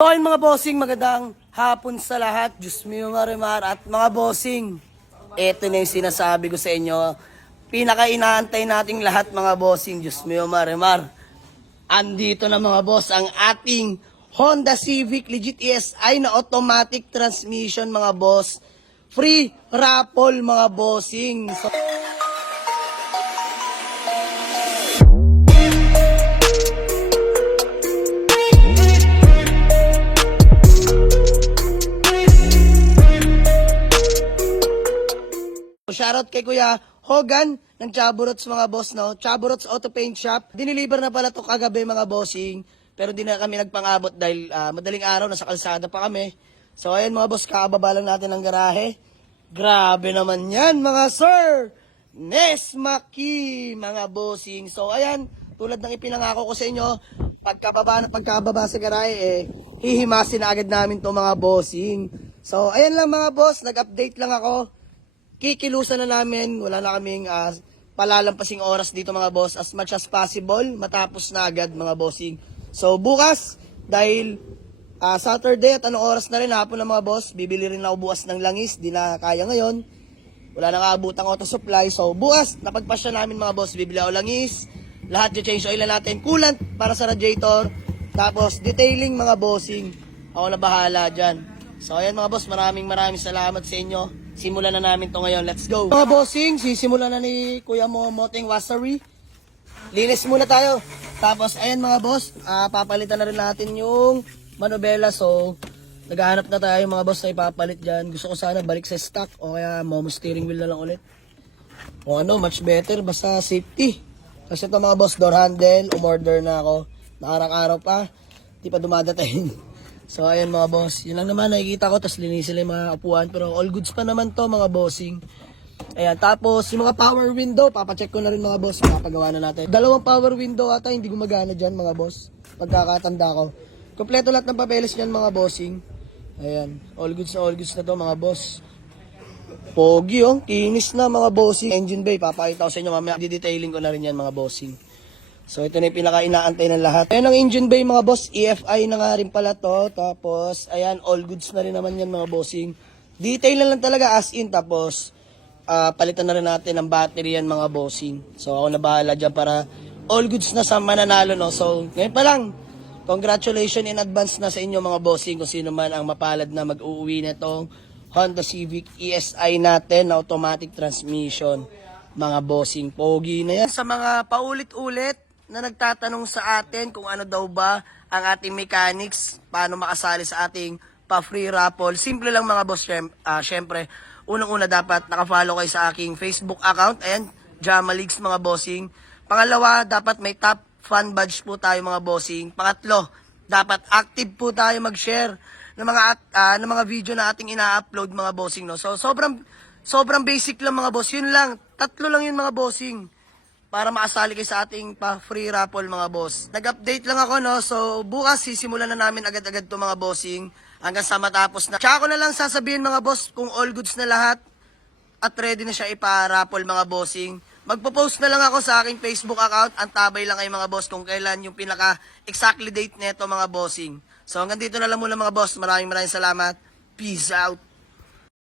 Okay mga bossing, magandang hapon sa lahat. Diyos mio marimar at mga bossing. Ito na yung sinasabi ko sa inyo. Pinaka-inaantay nating lahat mga bossing. Diyos mio marimar. Andito na mga boss ang ating Honda Civic Legit ESI na automatic transmission mga boss. Free raffle mga bossing. So, shoutout kay Kuya Hogan ng Chaburots mga boss, no? Chaburots Auto Paint Shop. Diniliver na pala to kagabi mga bossing. Pero di na kami nagpang-abot dahil madaling araw, nasa kalsada pa kami. So ayan mga boss, kakababa lang natin ng garahe. Grabe naman yan mga sir! Nesmaki mga bossing. So ayan, tulad ng ipinangako ko sa inyo, pagkababa sa garahe, hihimasin na agad namin to mga bossing. So ayan lang mga boss, nag-update lang ako. Kikilusan na namin, wala na kaming palalampasing oras dito mga boss, as much as possible, matapos na agad mga bossing. So bukas, dahil Saturday at anong oras na rin, hapon na mga boss, bibili rin ako bukas ng langis, di na kaya ngayon, wala na kaabutang auto supply. So bukas, napagpasya namin mga boss, bibili ako langis, lahat change oil na natin, coolant para sa radiator, tapos detailing mga bossing, ako na bahala dyan. So ayan mga boss, maraming salamat sa inyo. Simulan na namin to ngayon. Let's go. Mga bossing, sisimulan na ni Kuya Momoteng Wassery. Linis muna tayo. Tapos, ayan mga boss, papalitan na rin natin yung manobela. So, naghahanap na tayo mga boss na ipapalit dyan. Gusto ko sana balik sa stock o kaya momo steering wheel na lang ulit. O ano, much better. Basta safety. Kasi ito mga boss, door handle, umorder na ako. Nakarang-araw pa. Di pa dumadating. So ayan mga boss, yun lang naman nakikita ko, tapos linisin lang yung mga upuan, pero all goods pa naman to mga bossing. Ayan, tapos yung mga power window, papacheck ko na rin mga boss, papagawa na natin. Dalawang power window ata, hindi gumagana dyan mga boss, pagkakatanda ko. Kompleto lahat ng papeles dyan mga bossing. Ayan, all goods na to mga boss. Pogi oh, kinis na mga bossing. Engine bay, papakita ko sa inyo mamaya, di-detailing ko na rin yan mga bossing. So ito na yung pinaka-inaantay ng lahat. Ayan ang engine bay mga boss, EFI na nga rin pala to. Tapos ayan, all goods na rin naman yan mga bossing. Detail na lang talaga as in. Tapos palitan na rin natin ang battery yan mga bossing. So ako na bahala dyan para all goods na sa mananalo, no. So ngayon pa lang, congratulations in advance na sa inyo mga bossing kung sino man ang mapalad na mag-uuwi na itong Honda Civic ESI natin na automatic transmission. Mga bossing, pogi na yan. Sa mga paulit-ulit na nagtatanong sa atin kung ano daw ba ang ating mechanics, paano makasali sa ating pa-free raffle. Simple lang mga boss, syempre, unang-una dapat nakafollow kayo sa aking Facebook account, ayan, Jama Leagues mga bossing. Pangalawa, dapat may top fan badge po tayo mga bossing. Pangatlo, dapat active po tayo mag-share ng mga video na ating ina-upload mga bossing, no. So sobrang basic lang mga boss, yun lang. Tatlo lang yun mga bossing para makasali kayo sa ating pa-free raffle mga boss. Nag-update lang ako, no? So, bukas sisimulan na namin agad-agad to mga bossing hanggang sa matapos na. Tsaka ko na lang sasabihin mga boss kung all goods na lahat at ready na siya ipa-raffle mga bossing. Magpo-post na lang ako sa aking Facebook account. Antabay lang kayo mga boss kung kailan yung pinaka-exactly date nito mga bossing. So, hanggang dito na lang muna mga boss. Maraming salamat. Peace out.